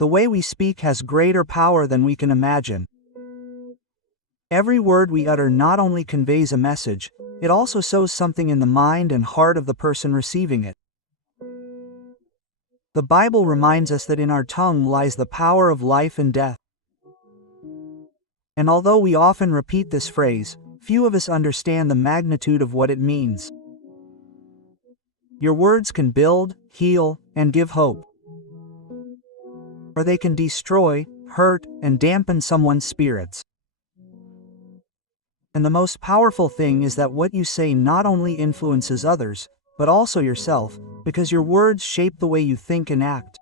The way we speak has greater power than we can imagine. Every word we utter not only conveys a message, it also sows something in the mind and heart of the person receiving it. The Bible reminds us that in our tongue lies the power of life and death. And although we often repeat this phrase, few of us understand the magnitude of what it means. Your words can build, heal, and give hope. Or they can destroy, hurt, and dampen someone's spirits. And the most powerful thing is that what you say not only influences others, but also yourself, because your words shape the way you think and act.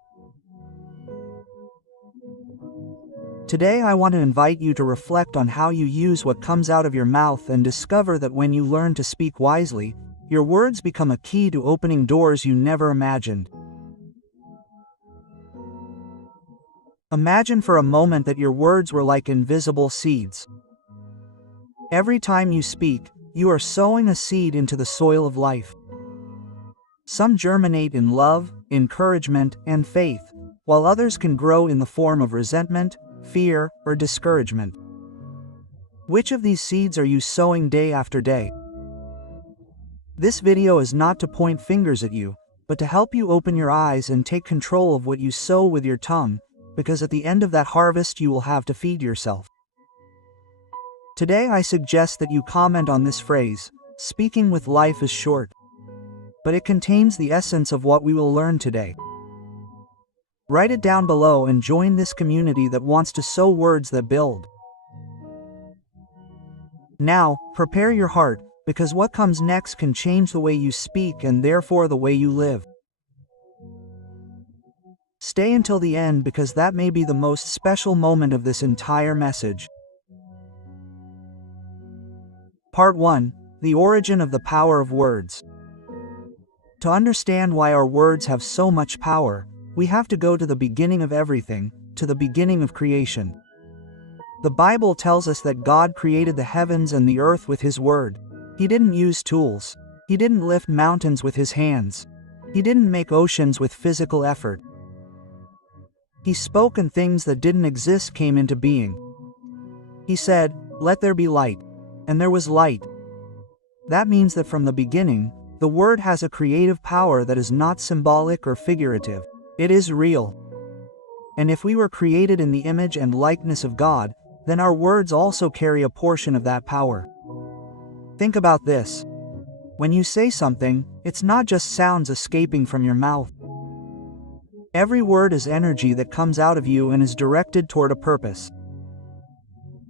Today I want to invite you to reflect on how you use what comes out of your mouth and discover that when you learn to speak wisely, your words become a key to opening doors you never imagined. Imagine for a moment that your words were like invisible seeds. Every time you speak, you are sowing a seed into the soil of life. Some germinate in love, encouragement, and faith, while others can grow in the form of resentment, fear, or discouragement. Which of these seeds are you sowing day after day? This video is not to point fingers at you, but to help you open your eyes and take control of what you sow with your tongue, because at the end of that harvest you will have to feed yourself. Today I suggest that you comment on this phrase, "Speaking with life is short," but it contains the essence of what we will learn today. Write it down below and join this community that wants to sow words that build. Now, prepare your heart, because what comes next can change the way you speak and therefore the way you live. Stay until the end because that may be the most special moment of this entire message. Part 1. The origin of the power of words. To understand why our words have so much power, we have to go to the beginning of everything, to the beginning of creation. The Bible tells us that God created the heavens and the earth with His word. He didn't use tools. He didn't lift mountains with His hands. He didn't make oceans with physical effort. He spoke and things that didn't exist came into being. He said, "Let there be light." And there was light. That means that from the beginning, the word has a creative power that is not symbolic or figurative. It is real. And if we were created in the image and likeness of God, then our words also carry a portion of that power. Think about this. When you say something, it's not just sounds escaping from your mouth. Every word is energy that comes out of you and is directed toward a purpose.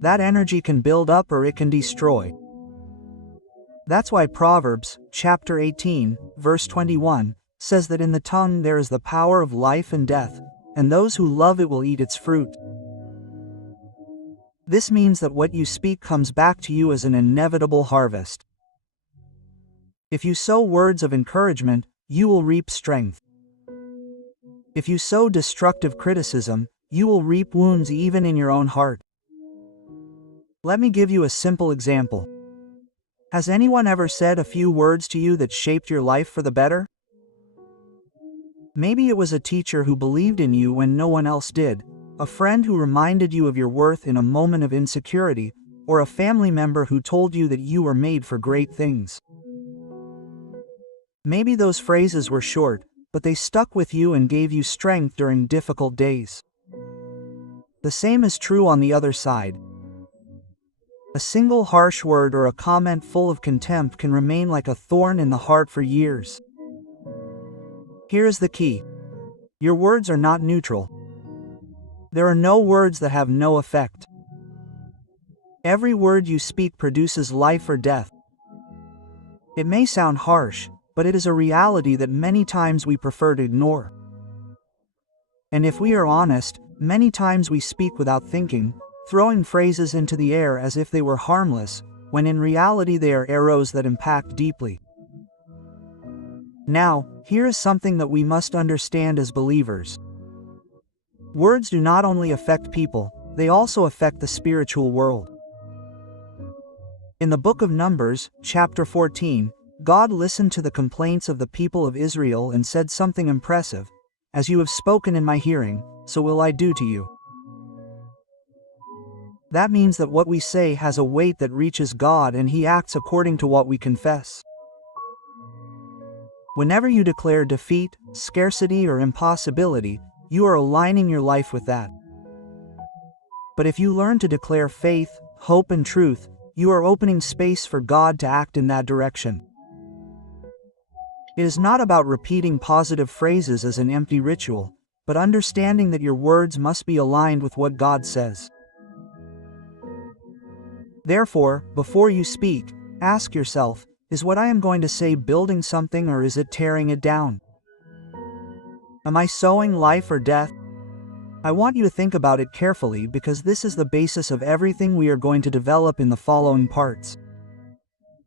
That energy can build up or it can destroy. That's why Proverbs, chapter 18, verse 21, says that in the tongue there is the power of life and death, and those who love it will eat its fruit. This means that what you speak comes back to you as an inevitable harvest. If you sow words of encouragement, you will reap strength. If you sow destructive criticism, you will reap wounds even in your own heart. Let me give you a simple example. Has anyone ever said a few words to you that shaped your life for the better? Maybe it was a teacher who believed in you when no one else did, a friend who reminded you of your worth in a moment of insecurity, or a family member who told you that you were made for great things. Maybe those phrases were short, but they stuck with you and gave you strength during difficult days. The same is true on the other side. A single harsh word or a comment full of contempt can remain like a thorn in the heart for years. Here is the key. Your words are not neutral. There are no words that have no effect. Every word you speak produces life or death. It may sound harsh, but it is a reality that many times we prefer to ignore. And if we are honest, many times we speak without thinking, throwing phrases into the air as if they were harmless, when in reality they are arrows that impact deeply. Now, here is something that we must understand as believers. Words do not only affect people, they also affect the spiritual world. In the book of Numbers, chapter 14, God listened to the complaints of the people of Israel and said something impressive. "As you have spoken in my hearing, so will I do to you. That means that what we say has a weight that reaches God and He acts according to what we confess. Whenever you declare defeat, scarcity, or impossibility, you are aligning your life with that. But if you learn to declare faith, hope, and truth, you are opening space for God to act in that direction. It is not about repeating positive phrases as an empty ritual, but understanding that your words must be aligned with what God says. Therefore, before you speak, ask yourself, is what I am going to say building something or is it tearing it down? Am I sowing life or death? I want you to think about it carefully because this is the basis of everything we are going to develop in the following parts.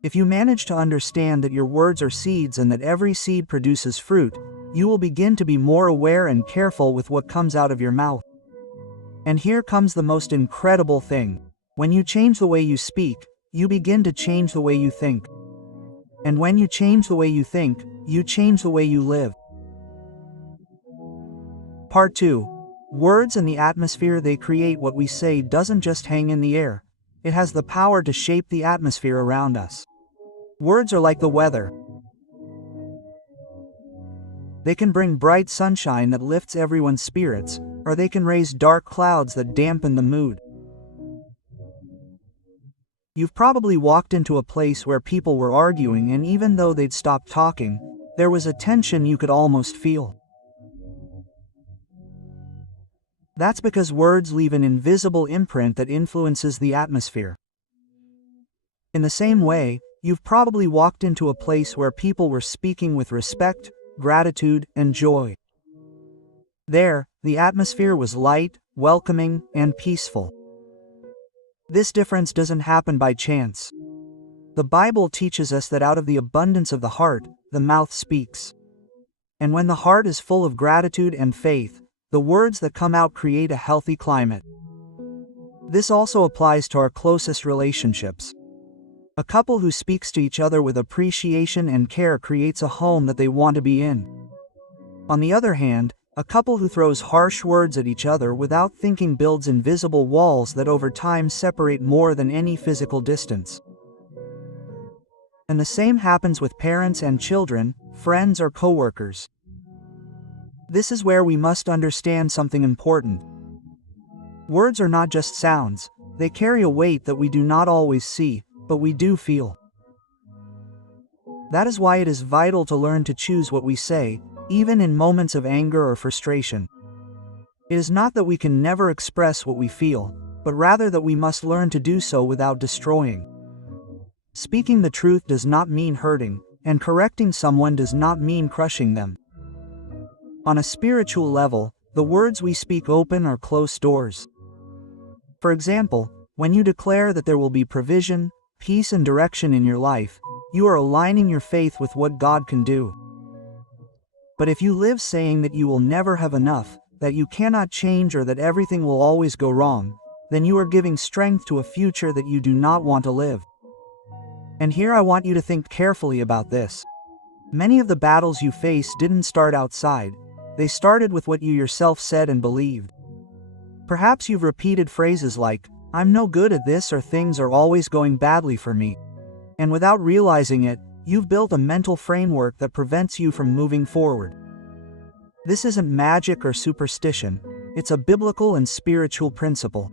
If you manage to understand that your words are seeds and that every seed produces fruit, you will begin to be more aware and careful with what comes out of your mouth. And here comes the most incredible thing. When you change the way you speak, you begin to change the way you think. And when you change the way you think, you change the way you live. Part 2. Words and the atmosphere they create. What we say doesn't just hang in the air. It has the power to shape the atmosphere around us. Words are like the weather. They can bring bright sunshine that lifts everyone's spirits, or they can raise dark clouds that dampen the mood. You've probably walked into a place where people were arguing, and even though they'd stopped talking, there was a tension you could almost feel. That's because words leave an invisible imprint that influences the atmosphere. In the same way, you've probably walked into a place where people were speaking with respect, gratitude, and joy. There, the atmosphere was light, welcoming, and peaceful. This difference doesn't happen by chance. The Bible teaches us that out of the abundance of the heart, the mouth speaks. And when the heart is full of gratitude and faith, the words that come out create a healthy climate. This also applies to our closest relationships. A couple who speaks to each other with appreciation and care creates a home that they want to be in. On the other hand, a couple who throws harsh words at each other without thinking builds invisible walls that over time separate more than any physical distance. And the same happens with parents and children, friends or coworkers. This is where we must understand something important. Words are not just sounds, they carry a weight that we do not always see, but we do feel. That is why it is vital to learn to choose what we say, even in moments of anger or frustration. It is not that we can never express what we feel, but rather that we must learn to do so without destroying. Speaking the truth does not mean hurting, and correcting someone does not mean crushing them. On a spiritual level, the words we speak open or close doors. For example, when you declare that there will be provision, peace, and direction in your life, you are aligning your faith with what God can do. But if you live saying that you will never have enough, that you cannot change, or that everything will always go wrong, then you are giving strength to a future that you do not want to live. And here I want you to think carefully about this. Many of the battles you face didn't start outside, they started with what you yourself said and believed. Perhaps you've repeated phrases like, "I'm no good at this," or "things are always going badly for me." And without realizing it, you've built a mental framework that prevents you from moving forward. This isn't magic or superstition, it's a biblical and spiritual principle.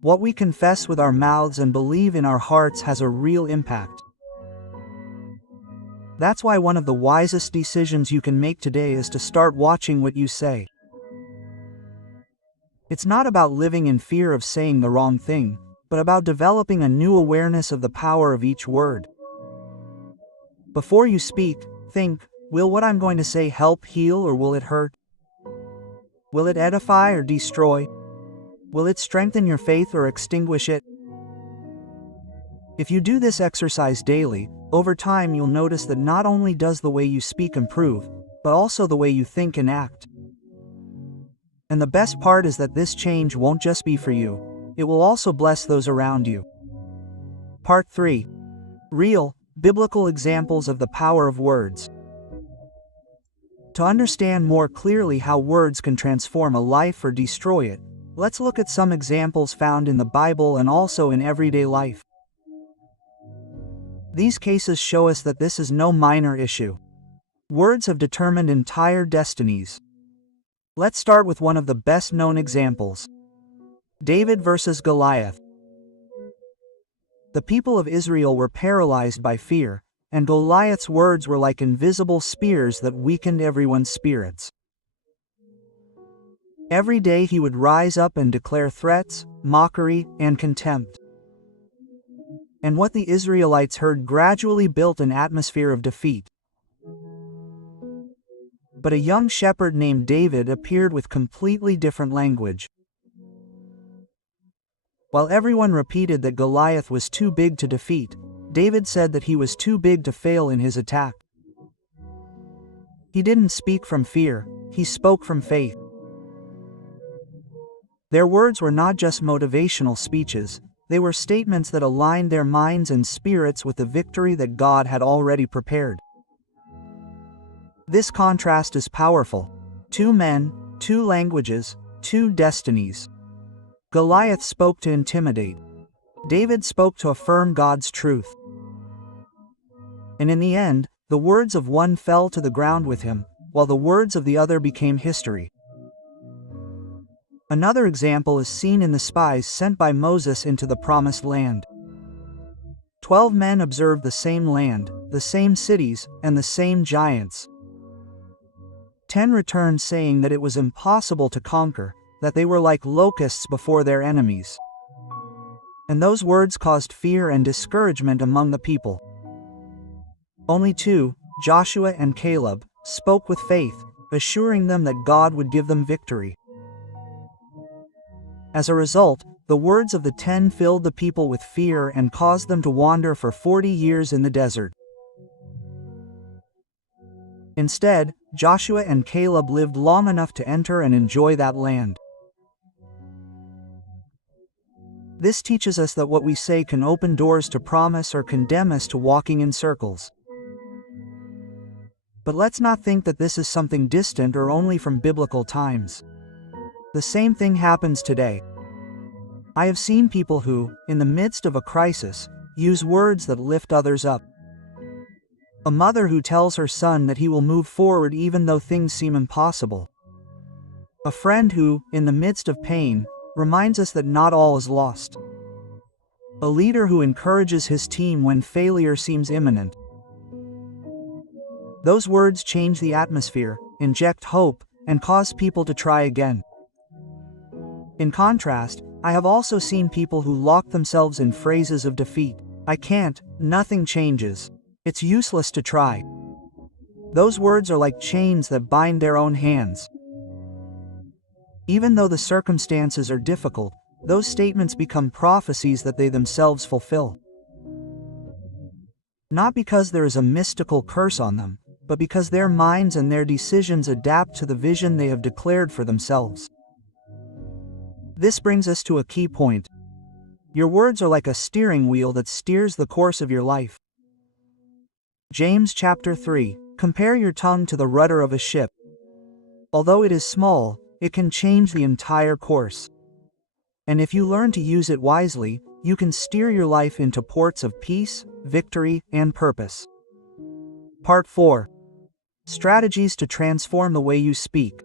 What we confess with our mouths and believe in our hearts has a real impact. That's why one of the wisest decisions you can make today is to start watching what you say. It's not about living in fear of saying the wrong thing, but about developing a new awareness of the power of each word. Before you speak, think, will what I'm going to say help heal or will it hurt? Will it edify or destroy? Will it strengthen your faith or extinguish it? If you do this exercise daily, over time you'll notice that not only does the way you speak improve, but also the way you think and act. And the best part is that this change won't just be for you, it will also bless those around you. Part 3. Real, biblical examples of the power of words. To understand more clearly how words can transform a life or destroy it, let's look at some examples found in the Bible and also in everyday life. These cases show us that this is no minor issue. Words have determined entire destinies. Let's start with one of the best-known examples. David versus Goliath. The people of Israel were paralyzed by fear, and Goliath's words were like invisible spears that weakened everyone's spirits. Every day he would rise up and declare threats, mockery, and contempt. And what the Israelites heard gradually built an atmosphere of defeat. But a young shepherd named David appeared with completely different language. While everyone repeated that Goliath was too big to defeat, David said that he was too big to fail in his attack. He didn't speak from fear, he spoke from faith. Their words were not just motivational speeches, they were statements that aligned their minds and spirits with the victory that God had already prepared. This contrast is powerful. 2 men, 2 languages, 2 destinies. Goliath spoke to intimidate. David spoke to affirm God's truth. And in the end, the words of one fell to the ground with him, while the words of the other became history. Another example is seen in the spies sent by Moses into the Promised Land. 12 men observed the same land, the same cities, and the same giants. 10 returned saying that it was impossible to conquer, that they were like locusts before their enemies. And those words caused fear and discouragement among the people. Only 2, Joshua and Caleb, spoke with faith, assuring them that God would give them victory. As a result, the words of the 10 filled the people with fear and caused them to wander for 40 years in the desert. Instead, Joshua and Caleb lived long enough to enter and enjoy that land. This teaches us that what we say can open doors to promise or condemn us to walking in circles. But let's not think that this is something distant or only from biblical times. The same thing happens today. I have seen people who, in the midst of a crisis, use words that lift others up. A mother who tells her son that he will move forward even though things seem impossible. A friend who, in the midst of pain, reminds us that not all is lost. A leader who encourages his team when failure seems imminent. Those words change the atmosphere, inject hope, and cause people to try again. In contrast, I have also seen people who lock themselves in phrases of defeat. I can't, nothing changes. It's useless to try. Those words are like chains that bind their own hands. Even though the circumstances are difficult, those statements become prophecies that they themselves fulfill. Not because there is a mystical curse on them, but because their minds and their decisions adapt to the vision they have declared for themselves. This brings us to a key point. Your words are like a steering wheel that steers the course of your life. James chapter 3, compare your tongue to the rudder of a ship. Although it is small, it can change the entire course. And if you learn to use it wisely, you can steer your life into ports of peace, victory, and purpose. Part 4. Strategies to transform the way you speak.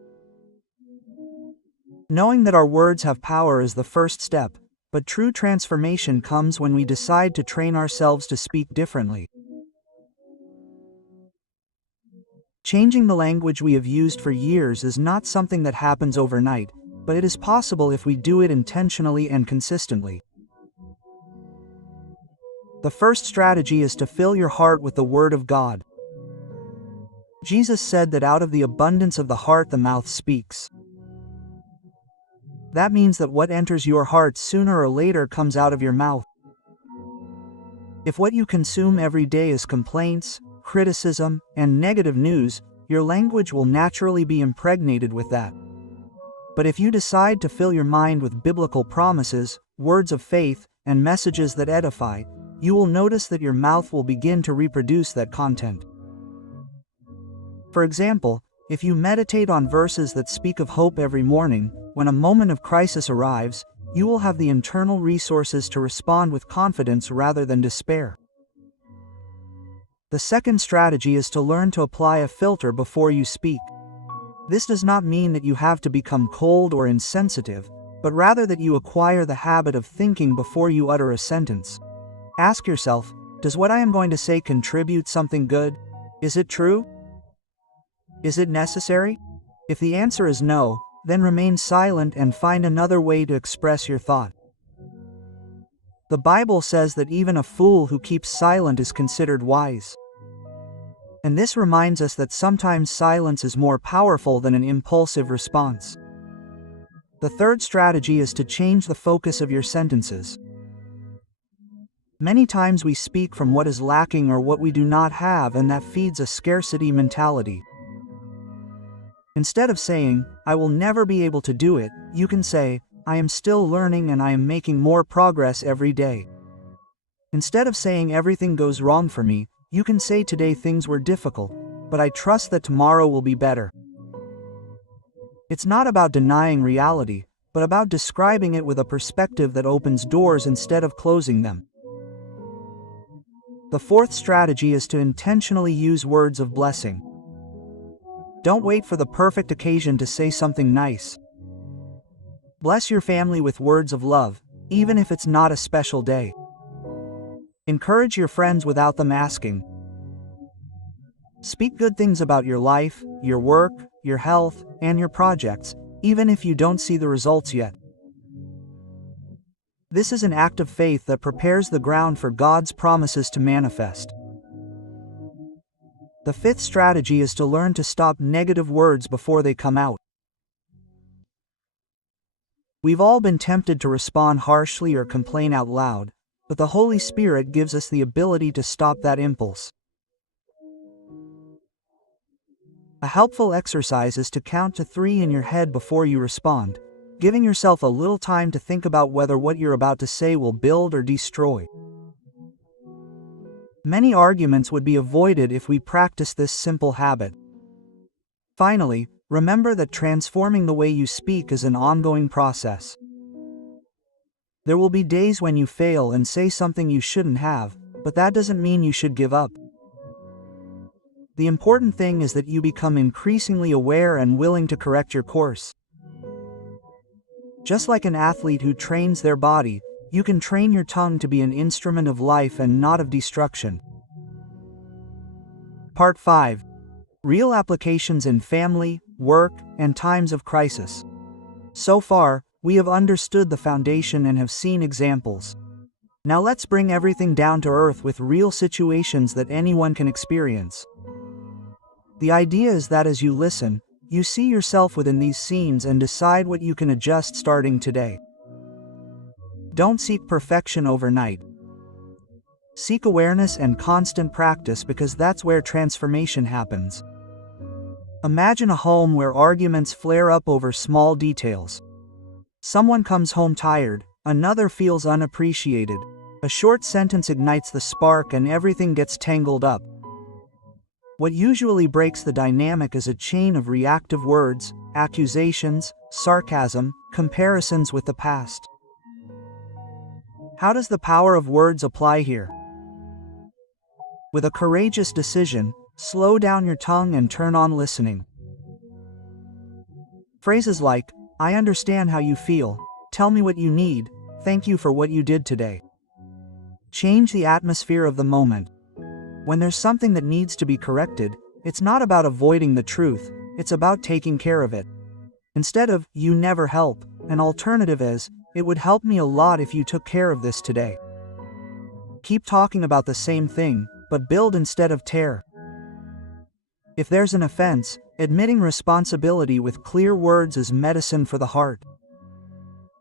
Knowing that our words have power is the first step, but true transformation comes when we decide to train ourselves to speak differently. Changing the language we have used for years is not something that happens overnight, but it is possible if we do it intentionally and consistently. The first strategy is to fill your heart with the Word of God. Jesus said that out of the abundance of the heart the mouth speaks. That means that what enters your heart sooner or later comes out of your mouth. If what you consume every day is complaints, criticism, and negative news, your language will naturally be impregnated with that. But if you decide to fill your mind with biblical promises, words of faith, and messages that edify, you will notice that your mouth will begin to reproduce that content. For example, If you meditate on verses that speak of hope every morning, when a moment of crisis arrives, you will have the internal resources to respond with confidence rather than despair. The second strategy is to learn to apply a filter before you speak. This does not mean that you have to become cold or insensitive, but rather that you acquire the habit of thinking before you utter a sentence. Ask yourself, does what I am going to say contribute something good? Is it true? Is it necessary? If the answer is no, then remain silent and find another way to express your thought. The Bible says that even a fool who keeps silent is considered wise. And this reminds us that sometimes silence is more powerful than an impulsive response. The third strategy is to change the focus of your sentences. Many times we speak from what is lacking or what we do not have, and that feeds a scarcity mentality. Instead of saying, "I will never be able to do it," you can say, "I am still learning and I am making more progress every day." Instead of saying everything goes wrong for me, you can say today things were difficult, but I trust that tomorrow will be better. It's not about denying reality, but about describing it with a perspective that opens doors instead of closing them. The fourth strategy is to intentionally use words of blessing. Don't wait for the perfect occasion to say something nice. Bless your family with words of love, even if it's not a special day. Encourage your friends without them asking. Speak good things about your life, your work, your health, and your projects, even if you don't see the results yet. This is an act of faith that prepares the ground for God's promises to manifest. The fifth strategy is to learn to stop negative words before they come out. We've all been tempted to respond harshly or complain out loud, but the Holy Spirit gives us the ability to stop that impulse. A helpful exercise is to count to 3 in your head before you respond, giving yourself a little time to think about whether what you're about to say will build or destroy. Many arguments would be avoided if we practice this simple habit. Finally, remember that transforming the way you speak is an ongoing process. There will be days when you fail and say something you shouldn't have, but that doesn't mean you should give up. The important thing is that you become increasingly aware and willing to correct your course. Just like an athlete who trains their body, you can train your tongue to be an instrument of life and not of destruction. Part 5. Real applications in family, work, and times of crisis. So far, we have understood the foundation and have seen examples. Now let's bring everything down to earth with real situations that anyone can experience. The idea is that as you listen, you see yourself within these scenes and decide what you can adjust starting today. Don't seek perfection overnight. Seek awareness and constant practice, because that's where transformation happens. Imagine a home where arguments flare up over small details. Someone comes home tired, another feels unappreciated. A short sentence ignites the spark and everything gets tangled up. What usually breaks the dynamic is a chain of reactive words, accusations, sarcasm, comparisons with the past. How does the power of words apply here? With a courageous decision, slow down your tongue and turn on listening. Phrases like, "I understand how you feel," "Tell me what you need," "Thank you for what you did today," change the atmosphere of the moment. When there's something that needs to be corrected, it's not about avoiding the truth, it's about taking care of it. Instead of, "You never help," an alternative is, "It would help me a lot if you took care of this today." Keep talking about the same thing, but build instead of tear. If there's an offense, admitting responsibility with clear words is medicine for the heart.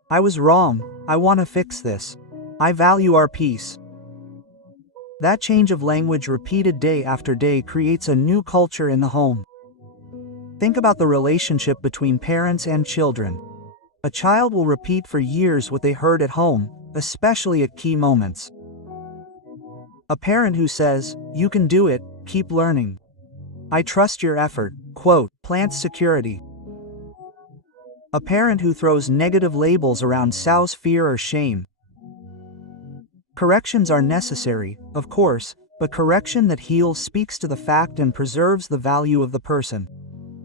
"I was wrong, I want to fix this. I value our peace." That change of language repeated day after day creates a new culture in the home. Think about the relationship between parents and children. A child will repeat for years what they heard at home, especially at key moments. A parent who says, "You can do it, keep learning. I trust your effort," Quote, plants security. A parent who throws negative labels around sows fear or shame. Corrections are necessary, of course, but correction that heals speaks to the fact and preserves the value of the person.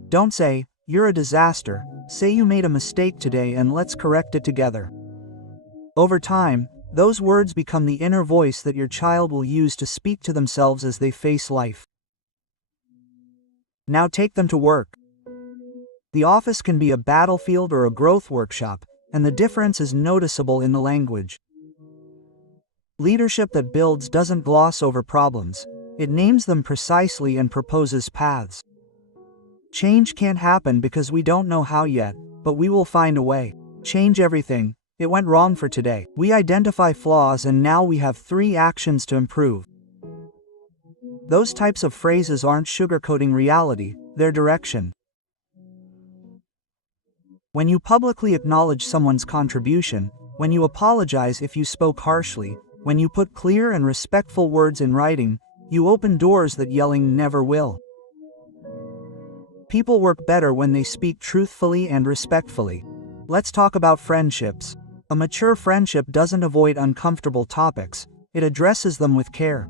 Don't say, you're a disaster. Say you made a mistake today and let's correct it together. Over time, those words become the inner voice that your child will use to speak to themselves as they face life. Now take them to work. The office can be a battlefield or a growth workshop, and the difference is noticeable in the language. Leadership that builds doesn't gloss over problems, it names them precisely and proposes paths. Change can't happen because we don't know how yet, but we will find a way. Change everything. It went wrong for today. We identify flaws and now we have 3 actions to improve. Those types of phrases aren't sugarcoating reality, they're direction. When you publicly acknowledge someone's contribution, when you apologize if you spoke harshly, when you put clear and respectful words in writing, you open doors that yelling never will. People work better when they speak truthfully and respectfully. Let's talk about friendships. A mature friendship doesn't avoid uncomfortable topics, it addresses them with care.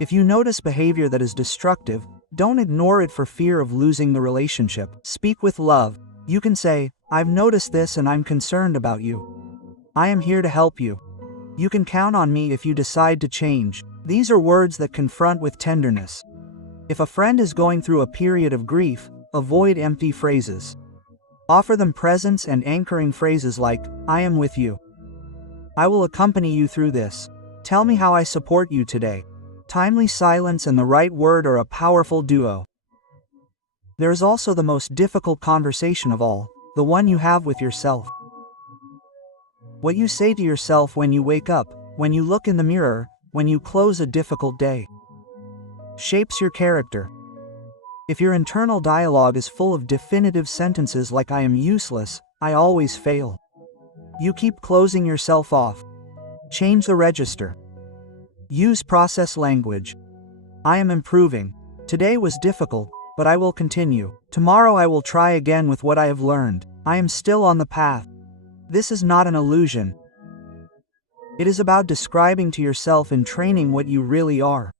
If you notice behavior that is destructive, don't ignore it for fear of losing the relationship. Speak with love. You can say, I've noticed this and I'm concerned about you. I am here to help you. You can count on me if you decide to change. These are words that confront with tenderness. If a friend is going through a period of grief, avoid empty phrases. Offer them presence and anchoring phrases like, I am with you. I will accompany you through this. Tell me how I support you today. Timely silence and the right word are a powerful duo. There is also the most difficult conversation of all, the one you have with yourself. What you say to yourself when you wake up, when you look in the mirror, when you close a difficult day, shapes your character. If your internal dialogue is full of definitive sentences like I am useless, I always fail, you keep closing yourself off. Change the register. Use process language. I am improving. Today was difficult, but I will continue. Tomorrow I will try again with what I have learned. I am still on the path. This is not an illusion. It is about describing to yourself and training what you really are.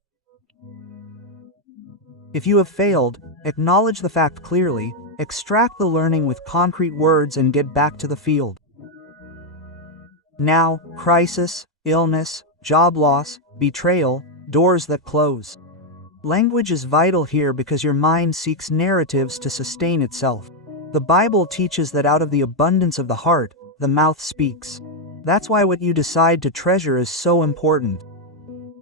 If you have failed, acknowledge the fact clearly, extract the learning with concrete words and get back to the field. Now, crisis, illness, job loss, betrayal, doors that close. Language is vital here because your mind seeks narratives to sustain itself. The Bible teaches that out of the abundance of the heart, the mouth speaks. That's why what you decide to treasure is so important.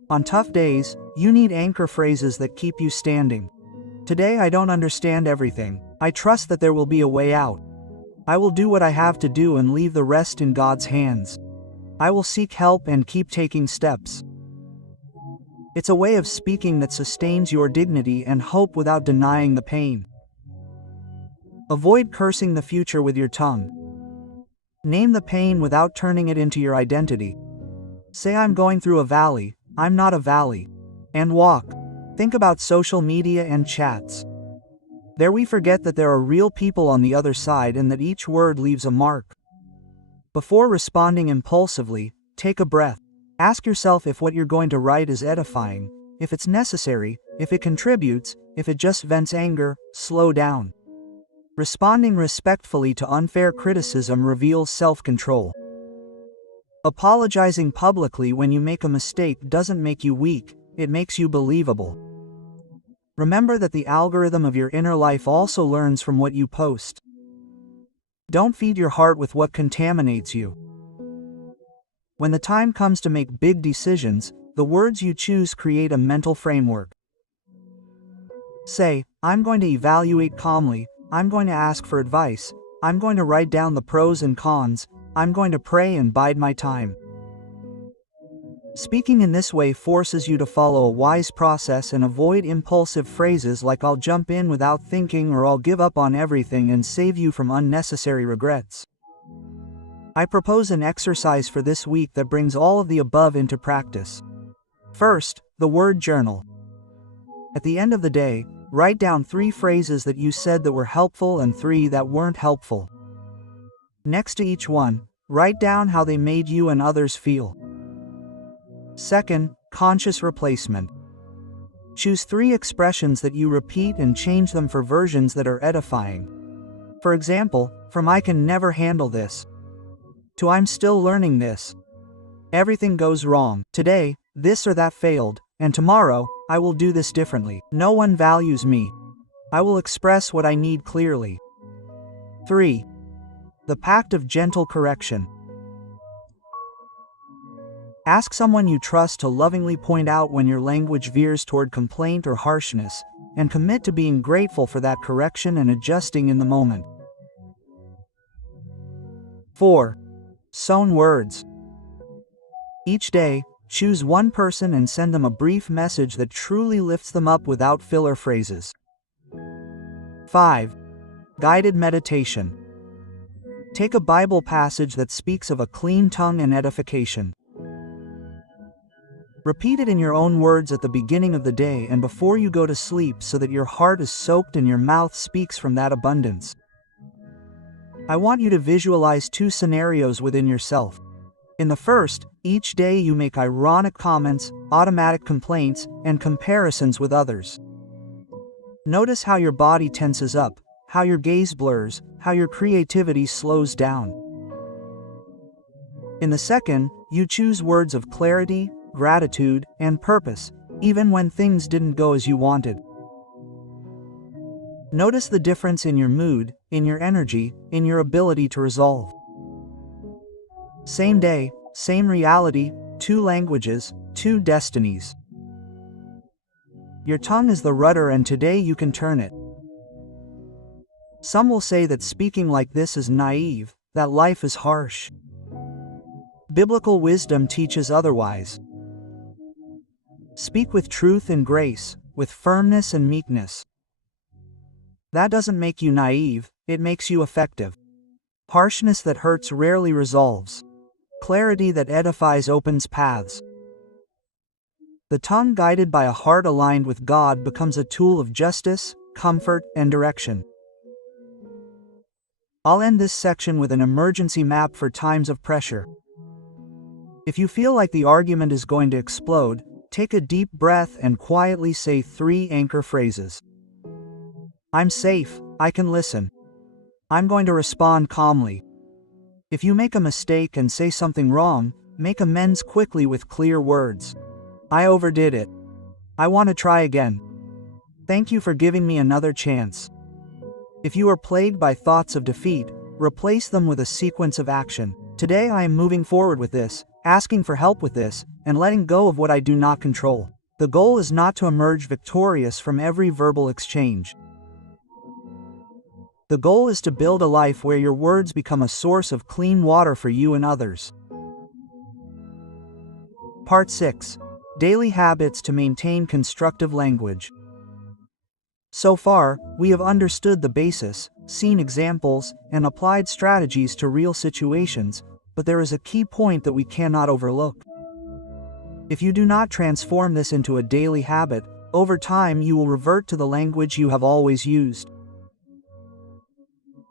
On tough days, you need anchor phrases that keep you standing. Today I don't understand everything. I trust that there will be a way out. I will do what I have to do and leave the rest in God's hands. I will seek help and keep taking steps. It's a way of speaking that sustains your dignity and hope without denying the pain. Avoid cursing the future with your tongue. Name the pain without turning it into your identity. Say I'm going through a valley, I'm not a valley. And walk. Think about social media and chats. There we forget that there are real people on the other side and that each word leaves a mark. Before responding impulsively, take a breath. Ask yourself if what you're going to write is edifying, if it's necessary, if it contributes, if it just vents anger. Slow down. Responding respectfully to unfair criticism reveals self-control. Apologizing publicly when you make a mistake doesn't make you weak, it makes you believable. Remember that the algorithm of your inner life also learns from what you post. Don't feed your heart with what contaminates you. When the time comes to make big decisions, the words you choose create a mental framework. Say, I'm going to evaluate calmly, I'm going to ask for advice, I'm going to write down the pros and cons, I'm going to pray and bide my time. Speaking in this way forces you to follow a wise process and avoid impulsive phrases like I'll jump in without thinking or I'll give up on everything and save you from unnecessary regrets. I propose an exercise for this week that brings all of the above into practice. First, the word journal. At the end of the day, Write down 3 phrases that you said that were helpful and 3 that weren't helpful. Next to each one, write down how they made you and others feel. Second, conscious replacement. Choose 3 expressions that you repeat and change them for versions that are edifying. For example, from "I can never handle this" to "I'm still learning this." Everything goes wrong. Today, this or that failed, and tomorrow, I will do this differently. No one values me. I will express what I need clearly. 3. The pact of gentle correction. Ask someone you trust to lovingly point out when your language veers toward complaint or harshness, and commit to being grateful for that correction and adjusting in the moment. 4. Sown words. Each day, choose one person and send them a brief message that truly lifts them up without filler phrases. 5. Guided meditation. Take a Bible passage that speaks of a clean tongue and edification. Repeat it in your own words at the beginning of the day and before you go to sleep so that your heart is soaked and your mouth speaks from that abundance. I want you to visualize 2 scenarios within yourself. In the first, each day you make ironic comments, automatic complaints, and comparisons with others. Notice how your body tenses up, how your gaze blurs, how your creativity slows down. In the second, you choose words of clarity, gratitude, and purpose, even when things didn't go as you wanted. Notice the difference in your mood, in your energy, in your ability to resolve. Same day, same reality, 2 languages, 2 destinies. Your tongue is the rudder and today you can turn it. Some will say that speaking like this is naive, that life is harsh. Biblical wisdom teaches otherwise. Speak with truth and grace, with firmness and meekness. That doesn't make you naive, it makes you effective. Harshness that hurts rarely resolves. Clarity that edifies opens paths. The tongue guided by a heart aligned with God becomes a tool of justice, comfort, and direction. I'll end this section with an emergency map for times of pressure. If you feel like the argument is going to explode, take a deep breath and quietly say 3 anchor phrases. I'm safe, I can listen. I'm going to respond calmly. If you make a mistake and say something wrong, make amends quickly with clear words. I overdid it. I want to try again. Thank you for giving me another chance. If you are plagued by thoughts of defeat, replace them with a sequence of action. Today I am moving forward with this, asking for help with this, and letting go of what I do not control. The goal is not to emerge victorious from every verbal exchange. The goal is to build a life where your words become a source of clean water for you and others. Part 6. Daily habits to maintain constructive language. So far, we have understood the basis, seen examples, and applied strategies to real situations, but there is a key point that we cannot overlook. If you do not transform this into a daily habit, over time you will revert to the language you have always used.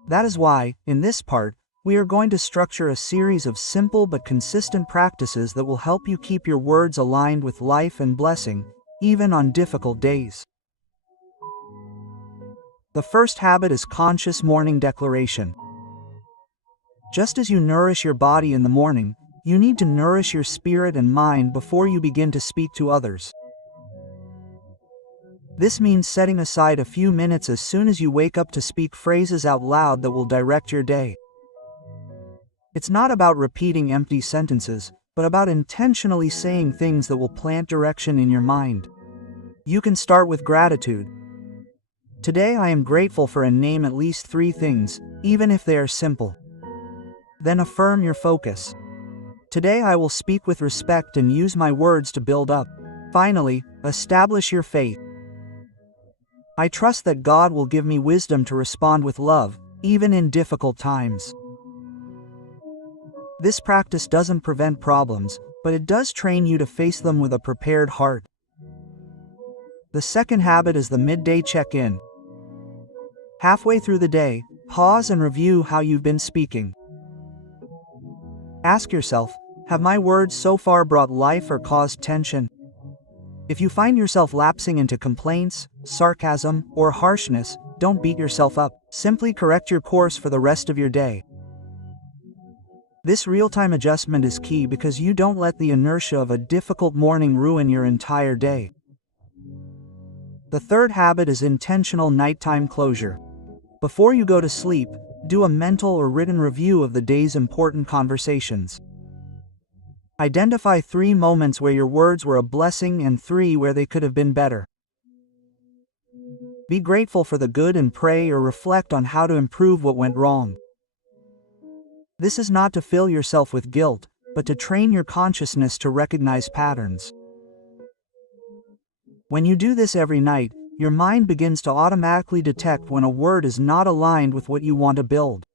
That is why, in this part, we are going to structure a series of simple but consistent practices that will help you keep your words aligned with life and blessing, even on difficult days. The first habit is conscious morning declaration. Just as you nourish your body in the morning, you need to nourish your spirit and mind before you begin to speak to others. This means setting aside a few minutes as soon as you wake up to speak phrases out loud that will direct your day. It's not about repeating empty sentences, but about intentionally saying things that will plant direction in your mind. You can start with gratitude. Today I am grateful for, and name at least 3 things, even if they are simple. Then affirm your focus. Today I will speak with respect and use my words to build up. Finally, establish your faith. I trust that God will give me wisdom to respond with love, even in difficult times. This practice doesn't prevent problems, but it does train you to face them with a prepared heart. The second habit is the midday check-in. Halfway through the day, pause and review how you've been speaking. Ask yourself, have my words so far brought life or caused tension? If you find yourself lapsing into complaints, sarcasm, or harshness, don't beat yourself up. Simply correct your course for the rest of your day. This real-time adjustment is key because you don't let the inertia of a difficult morning ruin your entire day. The third habit is intentional nighttime closure. Before you go to sleep, do a mental or written review of the day's important conversations. Identify 3 moments where your words were a blessing and 3 where they could have been better. Be grateful for the good and pray or reflect on how to improve what went wrong. This is not to fill yourself with guilt, but to train your consciousness to recognize patterns. When you do this every night, your mind begins to automatically detect when a word is not aligned with what you want to build.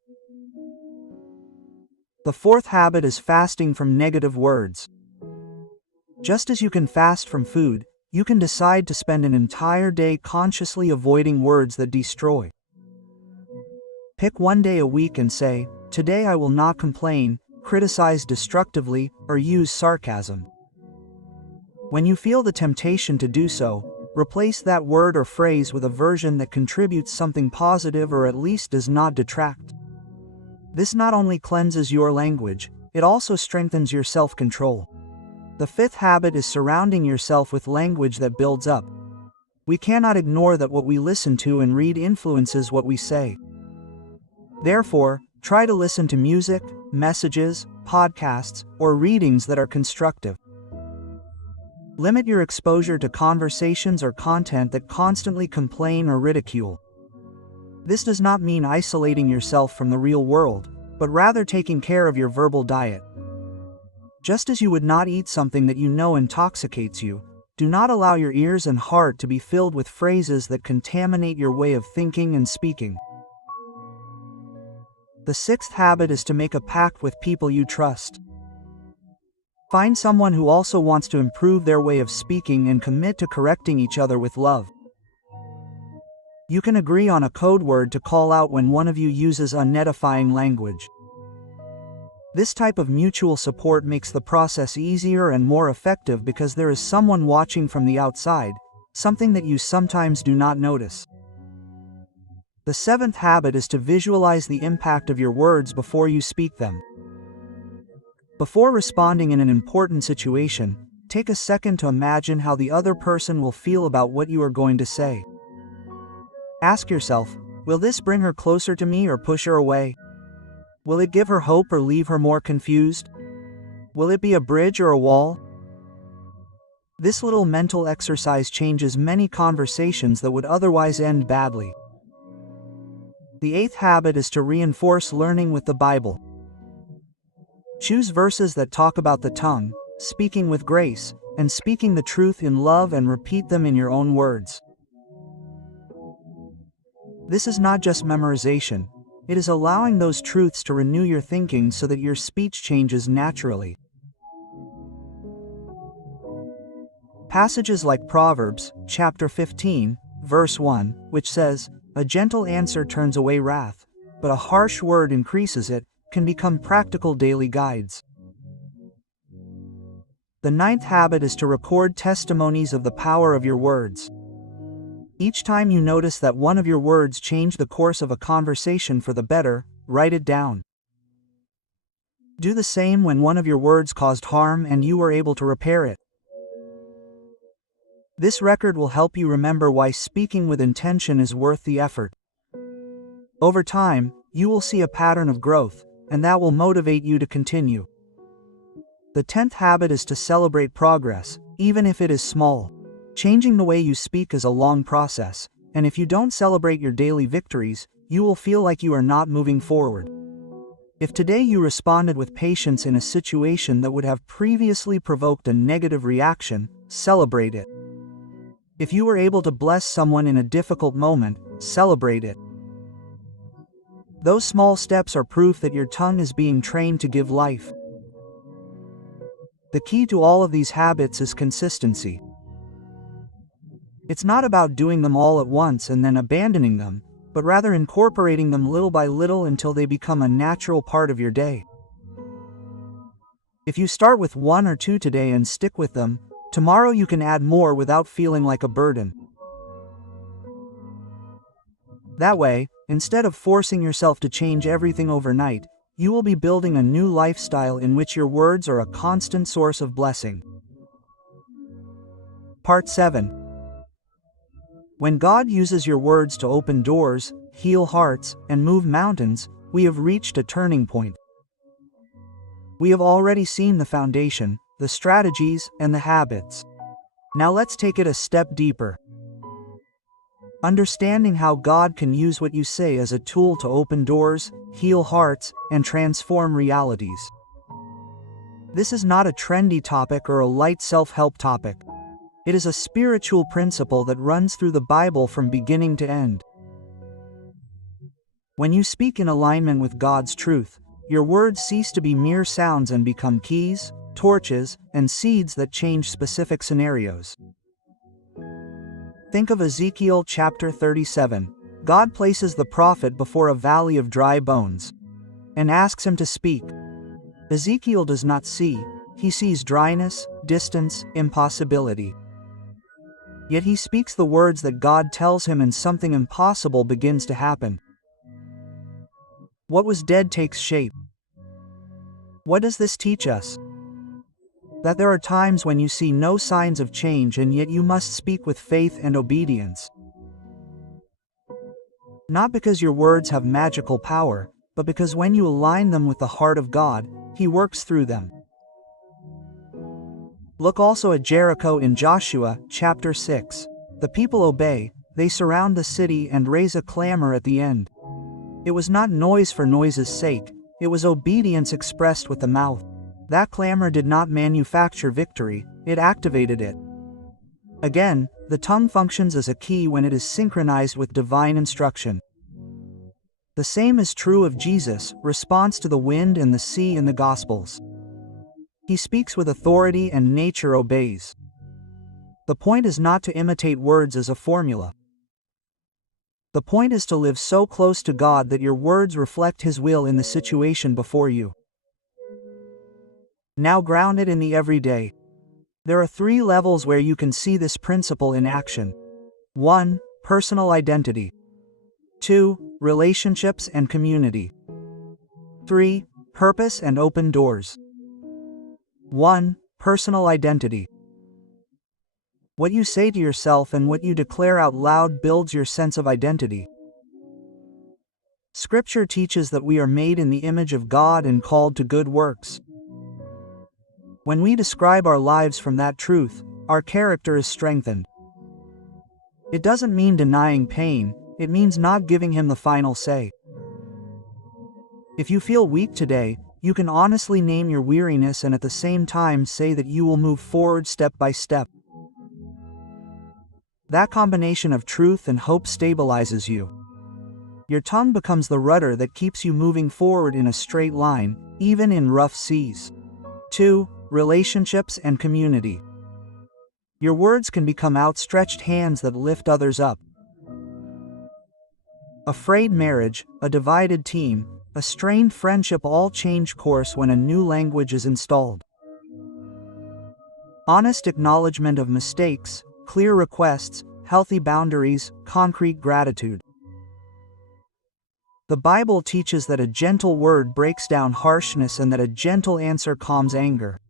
The fourth habit is fasting from negative words. Just as you can fast from food, you can decide to spend an entire day consciously avoiding words that destroy. Pick one day a week and say, "Today I will not complain, criticize destructively, or use sarcasm." When you feel the temptation to do so, replace that word or phrase with a version that contributes something positive or at least does not detract. This not only cleanses your language, it also strengthens your self-control. The fifth habit is surrounding yourself with language that builds up. We cannot ignore that what we listen to and read influences what we say. Therefore, try to listen to music, messages, podcasts, or readings that are constructive. Limit your exposure to conversations or content that constantly complain or ridicule. This does not mean isolating yourself from the real world, but rather taking care of your verbal diet. Just as you would not eat something that you know intoxicates you, do not allow your ears and heart to be filled with phrases that contaminate your way of thinking and speaking. The sixth habit is to make a pact with people you trust. Find someone who also wants to improve their way of speaking and commit to correcting each other with love. You can agree on a code word to call out when one of you uses unedifying language. This type of mutual support makes the process easier and more effective because there is someone watching from the outside, something that you sometimes do not notice. The seventh habit is to visualize the impact of your words before you speak them. Before responding in an important situation, take a second to imagine how the other person will feel about what you are going to say. Ask yourself, will this bring her closer to me or push her away? Will it give her hope or leave her more confused? Will it be a bridge or a wall? This little mental exercise changes many conversations that would otherwise end badly. The eighth habit is to reinforce learning with the Bible. Choose verses that talk about the tongue, speaking with grace, and speaking the truth in love, and repeat them in your own words. This is not just memorization, it is allowing those truths to renew your thinking so that your speech changes naturally. Passages like Proverbs, chapter 15, verse 1, which says, "A gentle answer turns away wrath, but a harsh word increases it," can become practical daily guides. The ninth habit is to record testimonies of the power of your words. Each time you notice that one of your words changed the course of a conversation for the better, write it down. Do the same when one of your words caused harm and you were able to repair it. This record will help you remember why speaking with intention is worth the effort. Over time, you will see a pattern of growth, and that will motivate you to continue. The 10th habit is to celebrate progress, even if it is small. Changing the way you speak is a long process, and if you don't celebrate your daily victories, you will feel like you are not moving forward. If today you responded with patience in a situation that would have previously provoked a negative reaction, celebrate it. If you were able to bless someone in a difficult moment, celebrate it. Those small steps are proof that your tongue is being trained to give life. The key to all of these habits is consistency. It's not about doing them all at once and then abandoning them, but rather incorporating them little by little until they become a natural part of your day. If you start with 1 or 2 today and stick with them, tomorrow you can add more without feeling like a burden. That way, instead of forcing yourself to change everything overnight, you will be building a new lifestyle in which your words are a constant source of blessing. Part 7. When God uses your words to open doors, heal hearts, and move mountains, we have reached a turning point. We have already seen the foundation, the strategies, and the habits. Now let's take it a step deeper. Understanding how God can use what you say as a tool to open doors, heal hearts, and transform realities. This is not a trendy topic or a light self-help topic. It is a spiritual principle that runs through the Bible from beginning to end. When you speak in alignment with God's truth, your words cease to be mere sounds and become keys, torches, and seeds that change specific scenarios. Think of Ezekiel chapter 37. God places the prophet before a valley of dry bones and asks him to speak. Ezekiel does not see, he sees dryness, distance, impossibility. Yet he speaks the words that God tells him and something impossible begins to happen. What was dead takes shape. What does this teach us? That there are times when you see no signs of change and yet you must speak with faith and obedience. Not because your words have magical power, but because when you align them with the heart of God, He works through them. Look also at Jericho in Joshua chapter 6. The people obey, they surround the city and raise a clamor at the end. It was not noise for noise's sake, it was obedience expressed with the mouth. That clamor did not manufacture victory, it activated it. Again, the tongue functions as a key when it is synchronized with divine instruction. The same is true of Jesus' response to the wind and the sea in the Gospels. He speaks with authority and nature obeys. The point is not to imitate words as a formula. The point is to live so close to God that your words reflect His will in the situation before you. Now ground it in the everyday. There are 3 levels where you can see this principle in action. 1. Personal identity. 2. Relationships and community. 3. Purpose and open doors. 1. Personal identity. What you say to yourself and what you declare out loud builds your sense of identity. Scripture teaches that we are made in the image of God and called to good works. When we describe our lives from that truth, our character is strengthened. It doesn't mean denying pain, it means not giving Him the final say. If you feel weak today, you can honestly name your weariness and at the same time say that you will move forward step by step. That combination of truth and hope stabilizes you. Your tongue becomes the rudder that keeps you moving forward in a straight line, even in rough seas. 2. Relationships and community. Your words can become outstretched hands that lift others up. A frayed marriage, a divided team, a strained friendship all change course when a new language is installed. Honest acknowledgement of mistakes, clear requests, healthy boundaries, concrete gratitude. The Bible teaches that a gentle word breaks down harshness and that a gentle answer calms anger.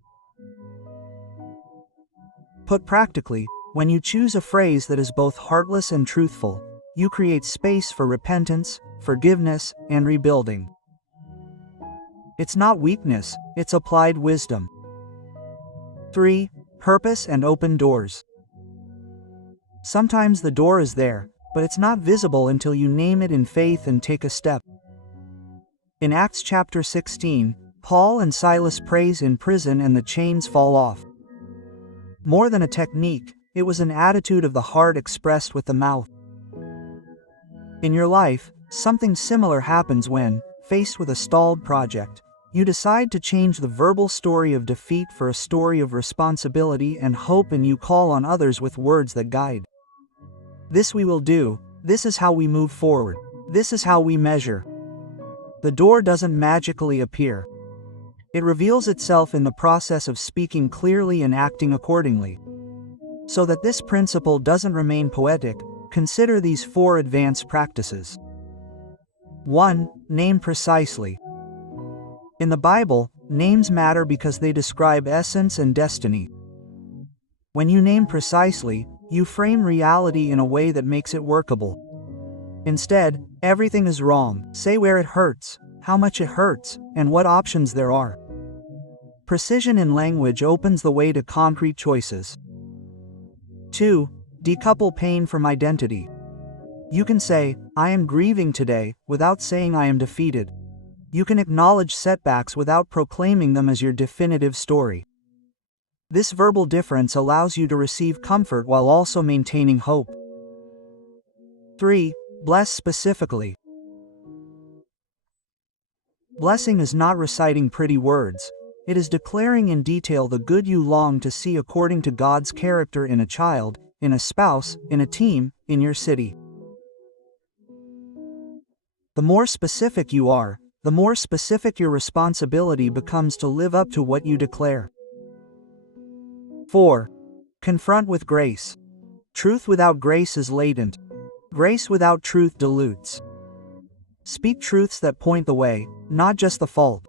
Put practically, when you choose a phrase that is both heartless and truthful, you create space for repentance, forgiveness, and rebuilding. It's not weakness, it's applied wisdom. 3. Purpose and open doors. Sometimes the door is there, but it's not visible until you name it in faith and take a step. In Acts chapter 16, Paul and Silas praise in prison and the chains fall off. More than a technique, it was an attitude of the heart expressed with the mouth. In your life, something similar happens when, faced with a stalled project, you decide to change the verbal story of defeat for a story of responsibility and hope, and you call on others with words that guide. This we will do, this is how we move forward, this is how we measure. The door doesn't magically appear. It reveals itself in the process of speaking clearly and acting accordingly. So that this principle doesn't remain poetic, consider these 4 advanced practices. 1. Name precisely. In the Bible, names matter because they describe essence and destiny. When you name precisely, you frame reality in a way that makes it workable. Instead, everything is wrong. Say where it hurts, how much it hurts, and what options there are. Precision in language opens the way to concrete choices. 2. Decouple pain from identity. You can say, I am grieving today, without saying I am defeated. You can acknowledge setbacks without proclaiming them as your definitive story. This verbal difference allows you to receive comfort while also maintaining hope. 3. Bless specifically. Blessing is not reciting pretty words. It is declaring in detail the good you long to see according to God's character in a child, in a spouse, in a team, in your city. The more specific you are, the more specific your responsibility becomes to live up to what you declare. 4. Confront with grace. Truth without grace is latent. Grace without truth dilutes. Speak truths that point the way, not just the fault.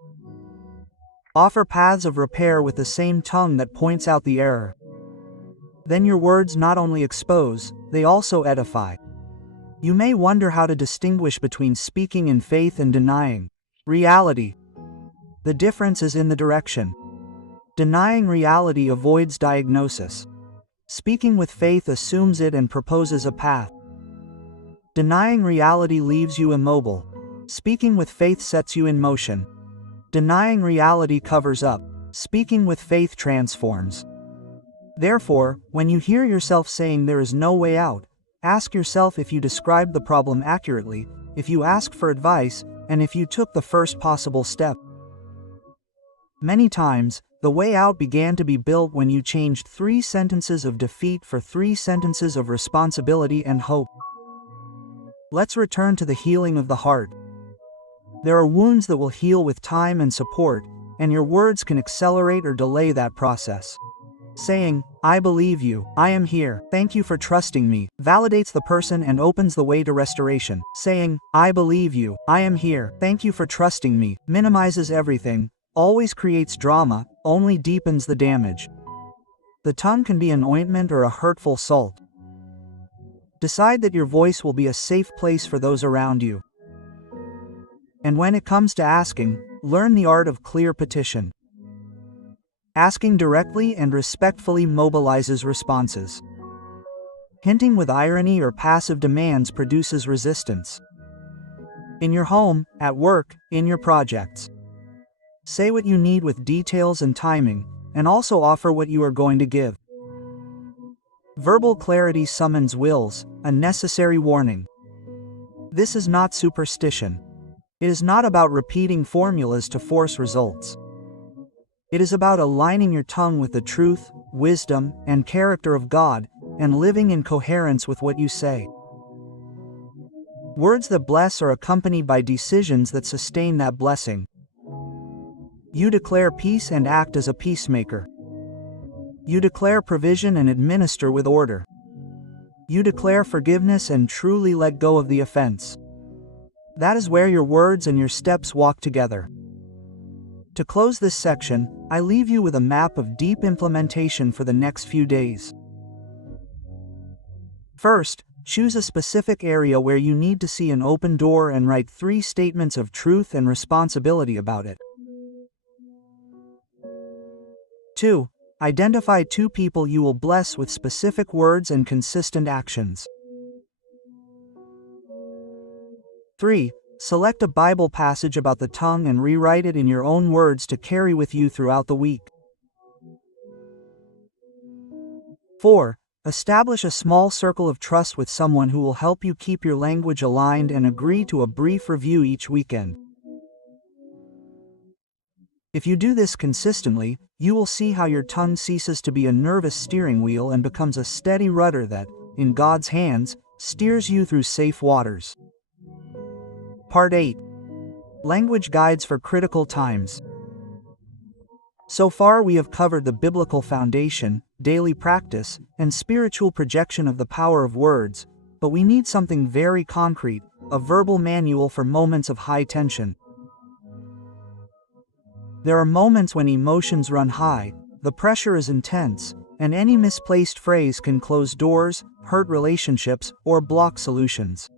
Offer paths of repair with the same tongue that points out the error. Then your words not only expose, they also edify. You may wonder how to distinguish between speaking in faith and denying reality. The difference is in the direction. Denying reality avoids diagnosis. Speaking with faith assumes it and proposes a path. Denying reality leaves you immobile. Speaking with faith sets you in motion. Denying reality covers up. Speaking with faith transforms. Therefore, when you hear yourself saying there is no way out, ask yourself if you described the problem accurately, if you asked for advice, and if you took the first possible step. Many times, the way out began to be built when you changed 3 sentences of defeat for 3 sentences of responsibility and hope. Let's return to the healing of the heart. There are wounds that will heal with time and support, and your words can accelerate or delay that process. Saying, I believe you, I am here, thank you for trusting me, validates the person and opens the way to restoration. Saying, I believe you, I am here, thank you for trusting me, minimizes everything, always creates drama, only deepens the damage. The tongue can be an ointment or a hurtful salt. Decide that your voice will be a safe place for those around you. And when it comes to asking, learn the art of clear petition. Asking directly and respectfully mobilizes responses. Hinting with irony or passive demands produces resistance. In your home, at work, in your projects. Say what you need with details and timing, and also offer what you are going to give. Verbal clarity summons wills, a necessary warning. This is not superstition. It is not about repeating formulas to force results. It is about aligning your tongue with the truth, wisdom, and character of God, and living in coherence with what you say. Words that bless are accompanied by decisions that sustain that blessing. You declare peace and act as a peacemaker. You declare provision and administer with order. You declare forgiveness and truly let go of the offense. That is where your words and your steps walk together. To close this section, I leave you with a map of deep implementation for the next few days. First, choose a specific area where you need to see an open door and write 3 statements of truth and responsibility about it. 2. Identify 2 people you will bless with specific words and consistent actions. 3. Select a Bible passage about the tongue and rewrite it in your own words to carry with you throughout the week. 4. Establish a small circle of trust with someone who will help you keep your language aligned and agree to a brief review each weekend. If you do this consistently, you will see how your tongue ceases to be a nervous steering wheel and becomes a steady rudder that, in God's hands, steers you through safe waters. Part 8. Language Guides for Critical Times. So far we have covered the biblical foundation, daily practice, and spiritual projection of the power of words, but we need something very concrete, a verbal manual for moments of high tension. There are moments when emotions run high, the pressure is intense, and any misplaced phrase can close doors, hurt relationships, or block solutions.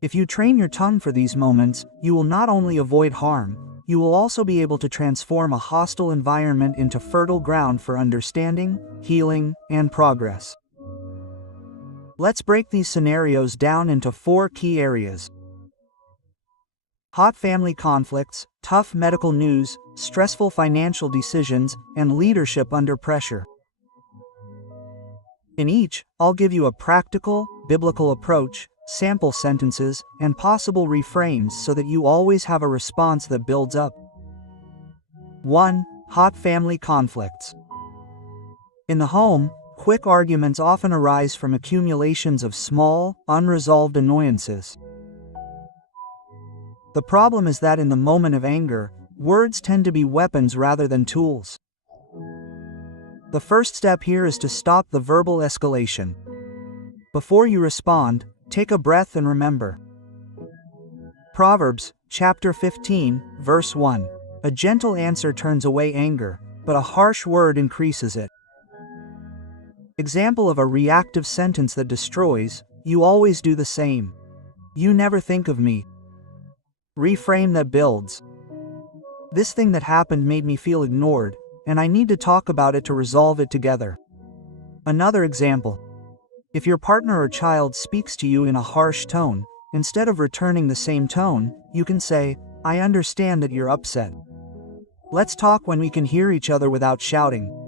If you train your tongue for these moments, you will not only avoid harm, you will also be able to transform a hostile environment into fertile ground for understanding, healing, and progress. Let's break these scenarios down into 4 key areas. Hot family conflicts, tough medical news, stressful financial decisions, and leadership under pressure. In each, I'll give you a practical, biblical approach, sample sentences, and possible reframes so that you always have a response that builds up. 1. Hot family conflicts. In the home, quick arguments often arise from accumulations of small, unresolved annoyances. The problem is that in the moment of anger, words tend to be weapons rather than tools. The first step here is to stop the verbal escalation. Before you respond, take a breath and remember. Proverbs, chapter 15, verse 1. A gentle answer turns away anger, but a harsh word increases it. Example of a reactive sentence that destroys: you always do the same. You never think of me. Reframe that builds: this thing that happened made me feel ignored, and I need to talk about it to resolve it together. Another example: if your partner or child speaks to you in a harsh tone, instead of returning the same tone, you can say, I understand that you're upset. Let's talk when we can hear each other without shouting.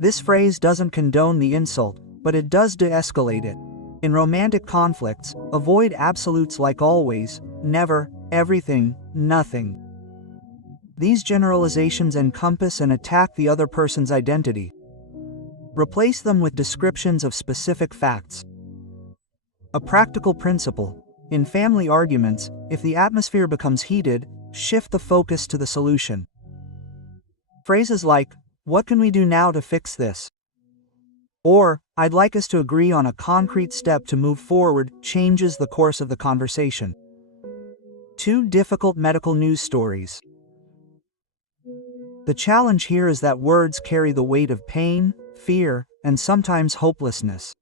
This phrase doesn't condone the insult, but it does de-escalate it. In romantic conflicts, avoid absolutes like always, never, everything, nothing. These generalizations encompass and attack the other person's identity. Replace them with descriptions of specific facts. A practical principle: in family arguments, if the atmosphere becomes heated, shift the focus to the solution. Phrases like, what can we do now to fix this? Or, I'd like us to agree on a concrete step to move forward, changes the course of the conversation. 2 difficult medical news stories. The challenge here is that words carry the weight of pain, fear, and sometimes hopelessness.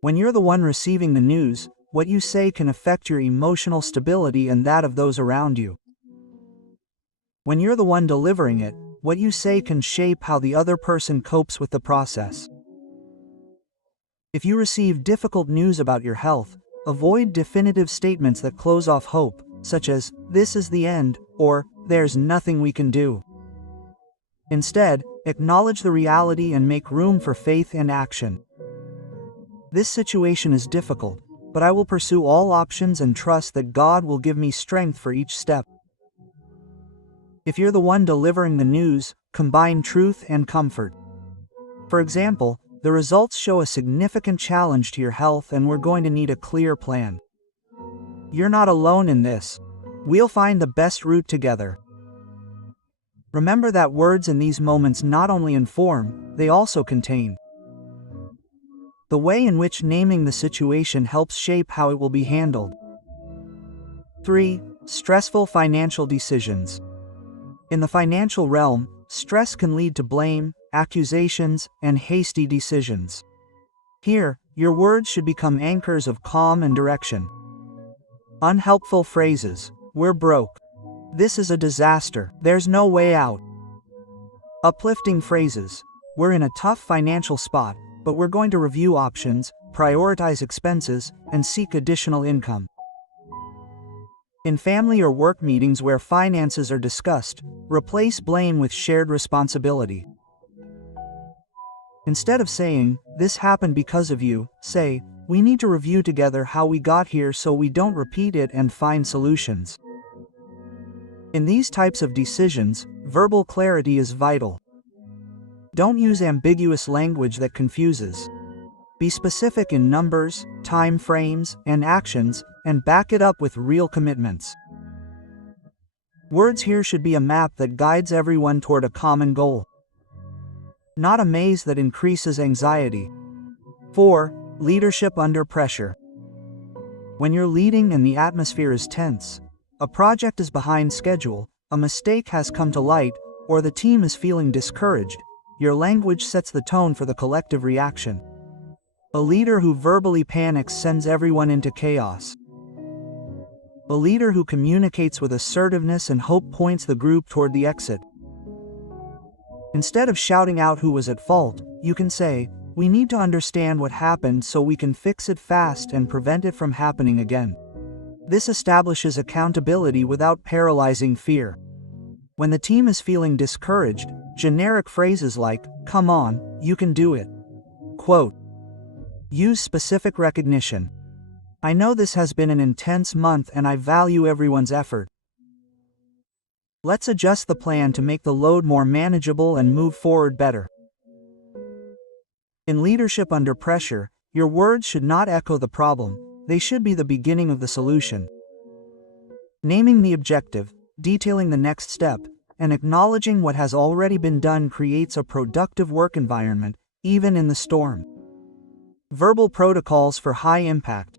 When you're the one receiving the news, what you say can affect your emotional stability and that of those around you. When you're the one delivering it, what you say can shape how the other person copes with the process. If you receive difficult news about your health, avoid definitive statements that close off hope, such as, this is the end, or, there's nothing we can do. Instead, acknowledge the reality and make room for faith and action. This situation is difficult, but I will pursue all options and trust that God will give me strength for each step. If you're the one delivering the news, combine truth and comfort. For example, the results show a significant challenge to your health and we're going to need a clear plan. You're not alone in this. We'll find the best route together. Remember that words in these moments not only inform, they also contain. The way in which naming the situation helps shape how it will be handled. 3. Stressful financial decisions. In the financial realm, stress can lead to blame, accusations, and hasty decisions. Here, your words should become anchors of calm and direction. Unhelpful phrases: we're broke. This is a disaster. There's no way out. Uplifting phrases: we're in a tough financial spot, but we're going to review options, prioritize expenses, and seek additional income. In family or work meetings where finances are discussed, replace blame with shared responsibility. Instead of saying, this happened because of you, say, we need to review together how we got here so we don't repeat it and find solutions. In these types of decisions, verbal clarity is vital. Don't use ambiguous language that confuses. Be specific in numbers, time frames, and actions, and back it up with real commitments. Words here should be a map that guides everyone toward a common goal, not a maze that increases anxiety. 4. Leadership under pressure. When you're leading and the atmosphere is tense, a project is behind schedule, a mistake has come to light, or the team is feeling discouraged, your language sets the tone for the collective reaction. A leader who verbally panics sends everyone into chaos. A leader who communicates with assertiveness and hope points the group toward the exit. Instead of shouting out who was at fault, you can say, "We need to understand what happened so we can fix it fast and prevent it from happening again." This establishes accountability without paralyzing fear. When the team is feeling discouraged, generic phrases like, "Come on, you can do it." Quote. Use specific recognition. "I know this has been an intense month and I value everyone's effort. Let's adjust the plan to make the load more manageable and move forward better." In leadership under pressure, your words should not echo the problem, they should be the beginning of the solution. Naming the objective, detailing the next step, and acknowledging what has already been done creates a productive work environment, even in the storm. Verbal protocols for high impact.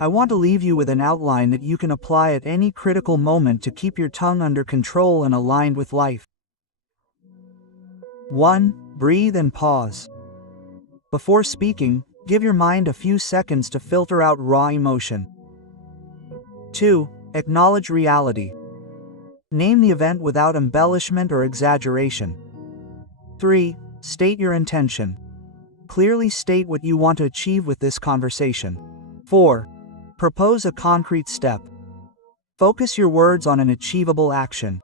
I want to leave you with an outline that you can apply at any critical moment to keep your tongue under control and aligned with life. 1. Breathe and pause. Before speaking, give your mind a few seconds to filter out raw emotion. 2. Acknowledge reality. Name the event without embellishment or exaggeration. 3. State your intention. Clearly state what you want to achieve with this conversation. 4. Propose a concrete step. Focus your words on an achievable action.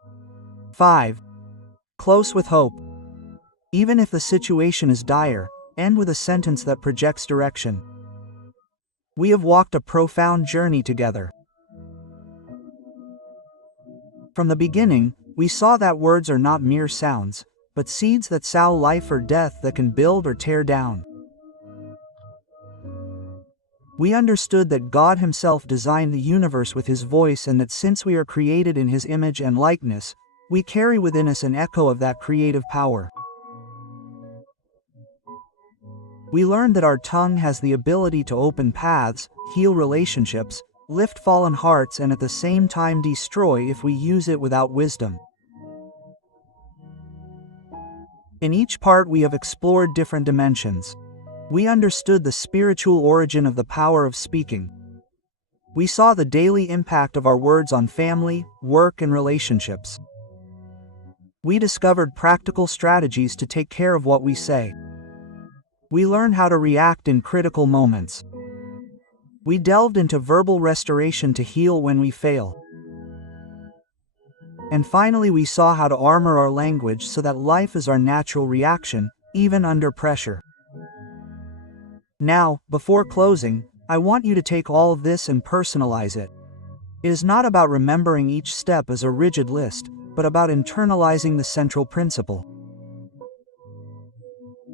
5. Close with hope. Even if the situation is dire, end with a sentence that projects direction. We have walked a profound journey together. From the beginning, we saw that words are not mere sounds, but seeds that sow life or death that can build or tear down. We understood that God Himself designed the universe with His voice and that since we are created in His image and likeness, we carry within us an echo of that creative power. We learned that our tongue has the ability to open paths, heal relationships, lift fallen hearts, and at the same time destroy if we use it without wisdom. In each part we have explored different dimensions. We understood the spiritual origin of the power of speaking. We saw the daily impact of our words on family, work, and relationships. We discovered practical strategies to take care of what we say. We learned how to react in critical moments. We delved into verbal restoration to heal when we fail. And finally, we saw how to armor our language so that life is our natural reaction, even under pressure. Now, before closing, I want you to take all of this and personalize it. It is not about remembering each step as a rigid list, but about internalizing the central principle.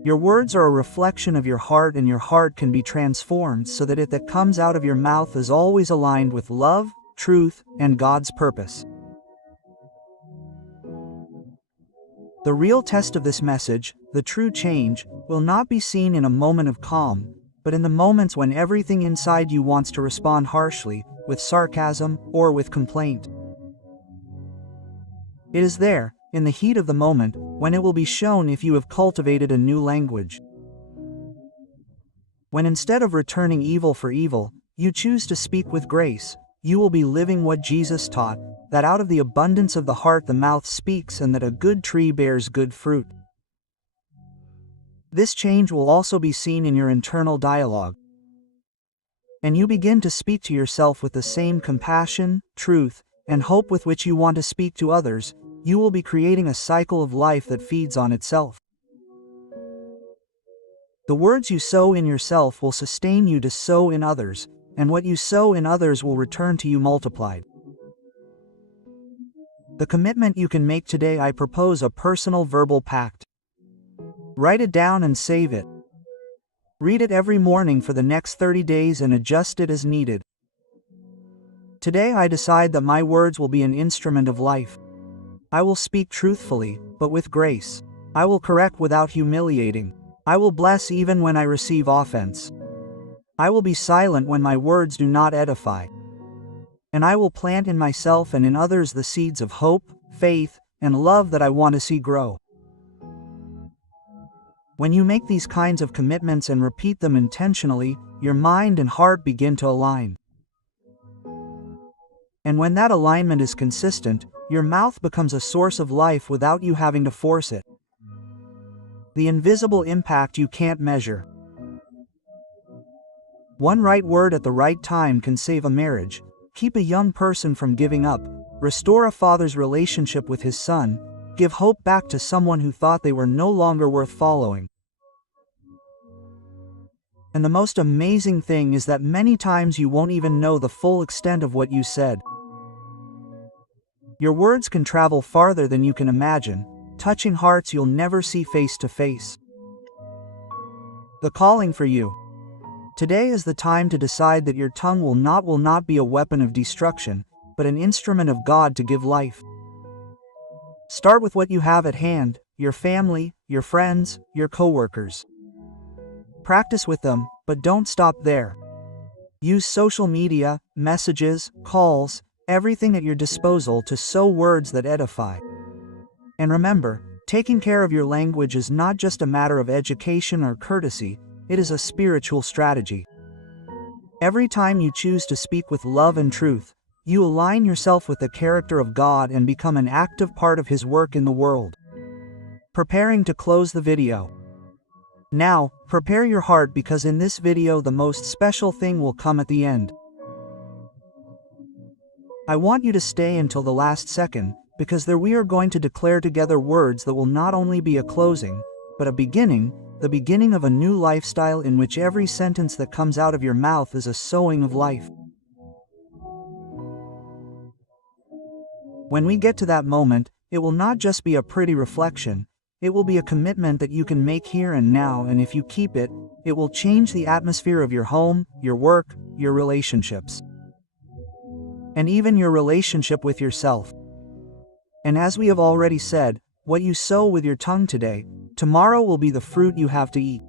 Your words are a reflection of your heart, and your heart can be transformed so that it that comes out of your mouth is always aligned with love, truth, and God's purpose. The real test of this message, the true change, will not be seen in a moment of calm, but in the moments when everything inside you wants to respond harshly, with sarcasm, or with complaint. It is there, in the heat of the moment, when it will be shown if you have cultivated a new language. When instead of returning evil for evil, you choose to speak with grace, you will be living what Jesus taught, that out of the abundance of the heart the mouth speaks, and that a good tree bears good fruit. This change will also be seen in your internal dialogue. And you begin to speak to yourself with the same compassion, truth, and hope with which you want to speak to others. You will be creating a cycle of life that feeds on itself. The words you sow in yourself will sustain you to sow in others, and what you sow in others will return to you multiplied. The commitment you can make today: I propose a personal verbal pact. Write it down and save it. Read it every morning for the next 30 days and adjust it as needed. Today I decide that my words will be an instrument of life. I will speak truthfully, but with grace. I will correct without humiliating. I will bless even when I receive offense. I will be silent when my words do not edify. And I will plant in myself and in others the seeds of hope, faith, and love that I want to see grow. When you make these kinds of commitments and repeat them intentionally, your mind and heart begin to align. And when that alignment is consistent, your mouth becomes a source of life without you having to force it. The invisible impact you can't measure. One right word at the right time can save a marriage, keep a young person from giving up, restore a father's relationship with his son, give hope back to someone who thought they were no longer worth following. And the most amazing thing is that many times you won't even know the full extent of what you said. Your words can travel farther than you can imagine, touching hearts you'll never see face to face. The calling for you. Today is the time to decide that your tongue will not be a weapon of destruction, but an instrument of God to give life. Start with what you have at hand, your family, your friends, your coworkers. Practice with them, but don't stop there. Use social media, messages, calls, everything at your disposal to sow words that edify. And remember, taking care of your language is not just a matter of education or courtesy, it is a spiritual strategy. Every time you choose to speak with love and truth, you align yourself with the character of God and become an active part of His work in the world. Preparing to close the video. Now, prepare your heart because in this video the most special thing will come at the end. I want you to stay until the last second, because there we are going to declare together words that will not only be a closing, but a beginning, the beginning of a new lifestyle in which every sentence that comes out of your mouth is a sowing of life. When we get to that moment, it will not just be a pretty reflection, it will be a commitment that you can make here and now, and if you keep it, it will change the atmosphere of your home, your work, your relationships, and even your relationship with yourself. And as we have already said, what you sow with your tongue today, tomorrow will be the fruit you have to eat.